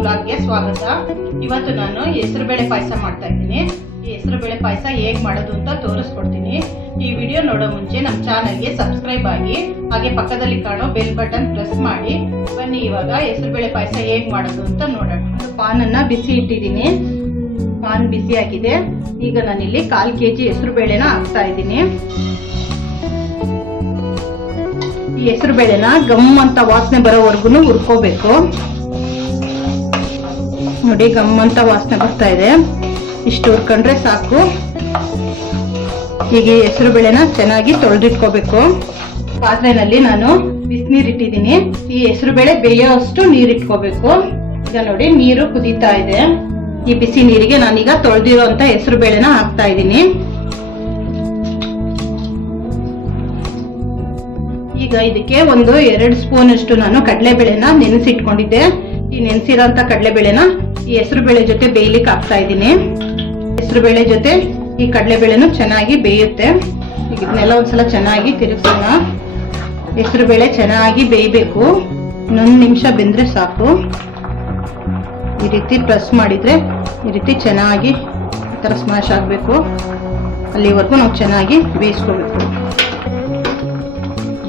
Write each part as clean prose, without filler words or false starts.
ಬ್ಲಾಗ್ಗೆ ಸ್ವಾಗತ. ಇವತ್ತು ನಾನು ಹೆಸರು ಬೇಳೆ ಪಾಯಸ ಮಾಡ್ತಾ ಇದ್ದೀನಿ. ಈ ಹೆಸರು ಬೇಳೆ ಪಾಯಸ ಹೇಗೆ ಮಾಡೋದು ಅಂತ ತೋರಿಸ್ಕೊಡ್ತೀನಿ. ಈ ವಿಡಿಯೋ ನೋಡೋ ಮುಂಚೆ ನಮ್ಮ ಚಾನಲ್ಗೆ ಸಬ್ಸ್ಕ್ರೈಬ್ ಆಗಿ, ಹಾಗೆ ಪಕ್ಕದಲ್ಲಿ ಕಾಣೋ ಬೆಲ್ ಬಟನ್ ಪ್ರೆಸ್ ಮಾಡಿ. ಬನ್ನಿ ಇವಾಗ ಹೆಸರು ಬೇಳೆ ಪಾಯಸ ಹೇಗೆ ಮಾಡೋದು ಅಂತ ನೋಡೋಣ. ಒಂದು ಪಾನನ್ನ ಬಿಸಿ ಇಟ್ಟಿದ್ದೀನಿ. ಪಾನ್ ಬಿಸಿ ಆಗಿದೆ. ಈಗ ನಾನಿಲ್ಲಿ 1/4 kg ಹೆಸರು ಬೇಳೆನ ಹಾಕ್ತಾ ಇದ್ದೀನಿ. ಈ ಹೆಸರು ಬೇಳೆನ ಗಮ್ ಅಂತ ವಾಸನೆ ಬರೋವರೆಗೂ ಹುರ್ಕೋಬೇಕು. ನೋಡಿ, ಗಮ್ ಅಂತ ವಾಸನೆ ಬರ್ತಾ ಇದೆ. ಇಷ್ಟು ಹುರ್ಕೊಂಡ್ರೆ ಸಾಕು. ಈಗ ಹೆಸರು ಬೇಳೆನ ಚೆನ್ನಾಗಿ ತೊಳೆದಿಟ್ಕೋಬೇಕು. ಪಾತ್ರೆನಲ್ಲಿ ನಾನು ಬಿಸಿನೀರು ಇಟ್ಟಿದ್ದೀನಿ. ಈ ಹೆಸರು ಬೇಳೆ ಬೇಯೋಷ್ಟು ನೀರು ಇಟ್ಕೋಬೇಕು. ಈಗ ನೋಡಿ, ನೀರು ಕುದೀತಾ ಇದೆ. ಈ ಬಿಸಿ ನೀರಿಗೆ ನಾನೀಗ ತೊಳೆದಿರೋಂತ ಹೆಸರು ಬೇಳೆನ ಹಾಕ್ತಾ ಇದ್ದೀನಿ. ಈಗ ಇದಕ್ಕೆ ಒಂದು 2 ಸ್ಪೂನ್ ಅಷ್ಟು ನಾನು ಕಡಲೆಬೇಳೆನ ನೆನೆಸಿಟ್ಕೊಂಡಿದ್ದೆ. ಈ ನೆನೆಸಿರೋಂತ ಕಡಲೆಬೇಳೆನ ಈ ಹೆಸರು ಬೇಳೆ ಜೊತೆ ಬೇಯಲಿಕ್ಕೆ ಹಾಕ್ತಾ ಇದ್ದೀನಿ. ಹೆಸರು ಬೇಳೆ ಜೊತೆ ಈ ಕಡಲೆಬೇಳೆನು ಚೆನ್ನಾಗಿ ಬೇಯುತ್ತೆ. ಈಗ ಇದನ್ನೆಲ್ಲ ಒಂದ್ಸಲ ಚೆನ್ನಾಗಿ ತಿರುಗಿಸೋಣ. ಹೆಸರು ಬೇಳೆ ಚೆನ್ನಾಗಿ ಬೇಯಬೇಕು. 1 ನಿಮಿಷ ಬೆಂದ್ರೆ ಸಾಕು. ಈ ರೀತಿ ಪ್ರೆಸ್ ಮಾಡಿದ್ರೆ ಈ ರೀತಿ ಚೆನ್ನಾಗಿ ಈ ತರ ಸ್ಮ್ಯಾಶ್ ಆಗಬೇಕು. ಅಲ್ಲಿವರೆಗೂ ನಾವು ಚೆನ್ನಾಗಿ ಬೇಯಿಸ್ಕೋಬೇಕು.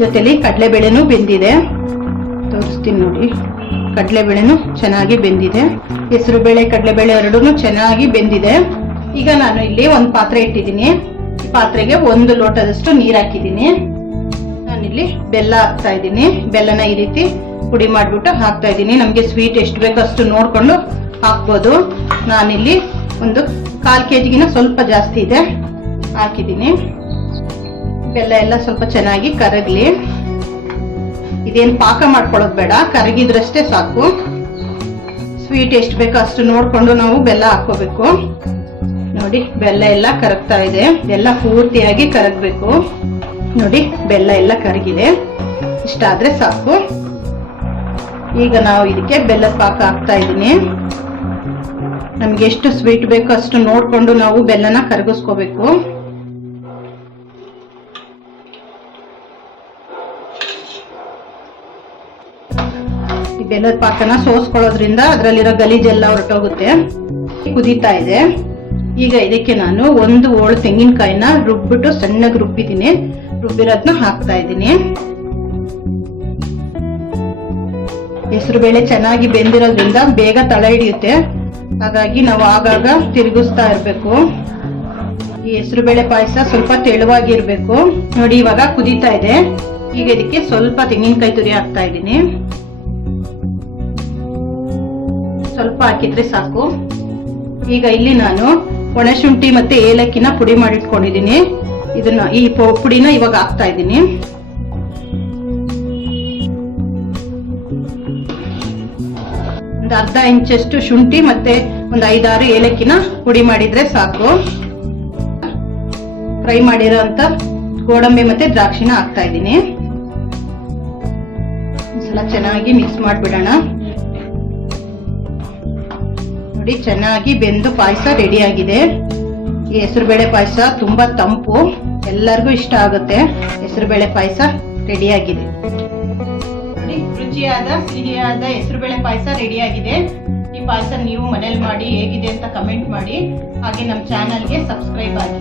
ಜೊತೆಲಿ ಕಡಲೆಬೇಳೆನೂ ಬೆಂದಿದೆ. ತೋರಿಸ್ತೀನಿ ನೋಡಿ, ಕಡಲೆಬೇಳೆನೂ ಚೆನ್ನಾಗಿ ಬೆಂದಿದೆ. ಹೆಸರು ಬೇಳೆ ಕಡಲೆಬೇಳೆ ಎರಡೂ ಚೆನ್ನಾಗಿ ಬೆಂದಿದೆ. ಈಗ ನಾನು ಇಲ್ಲಿ ಒಂದು ಪಾತ್ರೆ ಇಟ್ಟಿದ್ದೀನಿ. ಈ ಪಾತ್ರೆಗೆ 1 ಲೋಟದಷ್ಟು ನೀರು ಹಾಕಿದ್ದೀನಿ. ನಾನಿಲ್ಲಿ ಬೆಲ್ಲ ಹಾಕ್ತಾ ಇದ್ದೀನಿ. ಬೆಲ್ಲನ ಈ ರೀತಿ ಪುಡಿ ಮಾಡಿಬಿಟ್ಟು ಹಾಕ್ತಾ ಇದ್ದೀನಿ. ನಮಗೆ ಸ್ವೀಟ್ ಎಷ್ಟು ಬೇಕೋ ಅಷ್ಟು ನೋಡ್ಕೊಂಡು ಹಾಕ್ಬೋದು. ನಾನಿಲ್ಲಿ ಒಂದು 1/4 kgಗಿನ ಸ್ವಲ್ಪ ಜಾಸ್ತಿ ಇದೆ ಹಾಕಿದ್ದೀನಿ. ಬೆಲ್ಲ ಎಲ್ಲ ಸ್ವಲ್ಪ ಚೆನ್ನಾಗಿ ಕರಗಲಿ. ಇದೇನು ಪಾಕ ಮಾಡ್ಕೊಳ್ಳೋದು ಬೇಡ, ಕರಗಿದ್ರಷ್ಟೇ ಸಾಕು. ಸ್ವೀಟ್ ಎಷ್ಟು ಬೇಕೋ ಅಷ್ಟು ನೋಡ್ಕೊಂಡು ನಾವು ಬೆಲ್ಲ ಹಾಕೋಬೇಕು. ನೋಡಿ, ಬೆಲ್ಲ ಎಲ್ಲ ಕರಗ್ತಾ ಇದೆ. ಬೆಲ್ಲ ಪೂರ್ತಿಯಾಗಿ ಕರಗಬೇಕು. ನೋಡಿ, ಬೆಲ್ಲ ಎಲ್ಲ ಕರಗಿದೆ. ಇಷ್ಟಾದ್ರೆ ಸಾಕು. ಈಗ ನಾವು ಇದಕ್ಕೆ ಬೆಲ್ಲದ ಪಾಕ ಹಾಕ್ತಾ ಇದ್ದೀನಿ. ನಮ್ಗೆ ಎಷ್ಟು ಸ್ವೀಟ್ ಬೇಕೋ ಅಷ್ಟು ನೋಡ್ಕೊಂಡು ನಾವು ಬೆಲ್ಲನ ಕರಗಿಸ್ಕೋಬೇಕು. ಈ ಬೆಲ್ಲದ ಪಾಕನ ಸೋಸ್ಕೊಳ್ಳೋದ್ರಿಂದ ಅದರಲ್ಲಿರೋ ಗಲೀಜೆಲ್ಲ ಹೊರಟೋಗುತ್ತೆ. ಕುದೀತಾ ಇದೆ. ಈಗ ಇದಕ್ಕೆ ನಾನು 1 ಹೋಳು ತೆಂಗಿನಕಾಯಿನ ರುಬ್ಬಿಟ್ಟು ಸಣ್ಣಗೆ ರುಬ್ಬಿದ್ದೀನಿ. ರುಬ್ಬಿರೋದನ್ನ ಹಾಕ್ತಾ ಇದ್ದೀನಿ. ಹೆಸರು ಬೇಳೆ ಚೆನ್ನಾಗಿ ಬೆಂದಿರೋದ್ರಿಂದ ಬೇಗ ತಳ ಹಿಡಿಯುತ್ತೆ. ಹಾಗಾಗಿ ನಾವು ಆಗಾಗ ತಿರುಗಿಸ್ತಾ ಇರ್ಬೇಕು. ಈ ಹೆಸರು ಬೇಳೆ ಪಾಯಸ ಸ್ವಲ್ಪ ತೆಳುವಾಗಿರ್ಬೇಕು. ನೋಡಿ, ಇವಾಗ ಕುದೀತಾ ಇದೆ. ಈಗ ಇದಕ್ಕೆ ಸ್ವಲ್ಪ ತೆಂಗಿನಕಾಯಿ ತುರಿ ಹಾಕ್ತಾ ಇದ್ದೀನಿ. ಸ್ವಲ್ಪ ಹಾಕಿದ್ರೆ ಸಾಕು. ಈಗ ಇಲ್ಲಿ ನಾನು ಒಣಶುಂಠಿ ಮತ್ತೆ ಏಲಕ್ಕಿನ ಪುಡಿ ಮಾಡಿಟ್ಕೊಂಡಿದ್ದೀನಿ. ಇದನ್ನ ಈ ಪುಡಿನ ಇವಾಗ ಹಾಕ್ತಾ ಇದ್ದೀನಿ. ಒಂದು ಅರ್ಧ ಇಂಚಷ್ಟು ಶುಂಠಿ ಮತ್ತೆ ಒಂದು 5-6 ಏಲಕ್ಕಿನ ಪುಡಿ ಮಾಡಿದ್ರೆ ಸಾಕು. ಫ್ರೈ ಮಾಡಿರೋಂತ ಗೋಡಂಬಿ ಮತ್ತೆ ದ್ರಾಕ್ಷಿನ ಹಾಕ್ತಾ ಇದ್ದೀನಿ. ಒಂದ್ಸಲ ಚೆನ್ನಾಗಿ ಮಿಕ್ಸ್ ಮಾಡಿಬಿಡೋಣ. ನೋಡಿ, ಚೆನ್ನಾಗಿ ಬೆಂದು ಪಾಯಸ ರೆಡಿ ಆಗಿದೆ. ಈ ಹೆಸರು ಬೇಳೆ ಪಾಯಸ ತುಂಬಾ ತಂಪು, ಎಲ್ಲರಿಗೂ ಇಷ್ಟ ಆಗುತ್ತೆ. ಹೆಸರು ಬೇಳೆ ಪಾಯಸ ರೆಡಿ ಆಗಿದೆ. ನೋಡಿ, ರುಚಿಯಾದ ಸಿಹಿಯಾದ ಹೆಸರು ಬೇಳೆ ಪಾಯಸ ರೆಡಿ ಆಗಿದೆ. ಈ ಪಾಯಸ ನೀವು ಮನೇಲಿ ಮಾಡಿ ಹೇಗಿದೆ ಅಂತ ಕಮೆಂಟ್ ಮಾಡಿ. ಹಾಗೆ ನಮ್ಮ ಚಾನಲ್ಗೆ ಸಬ್ಸ್ಕ್ರೈಬ್ ಆಗಿ.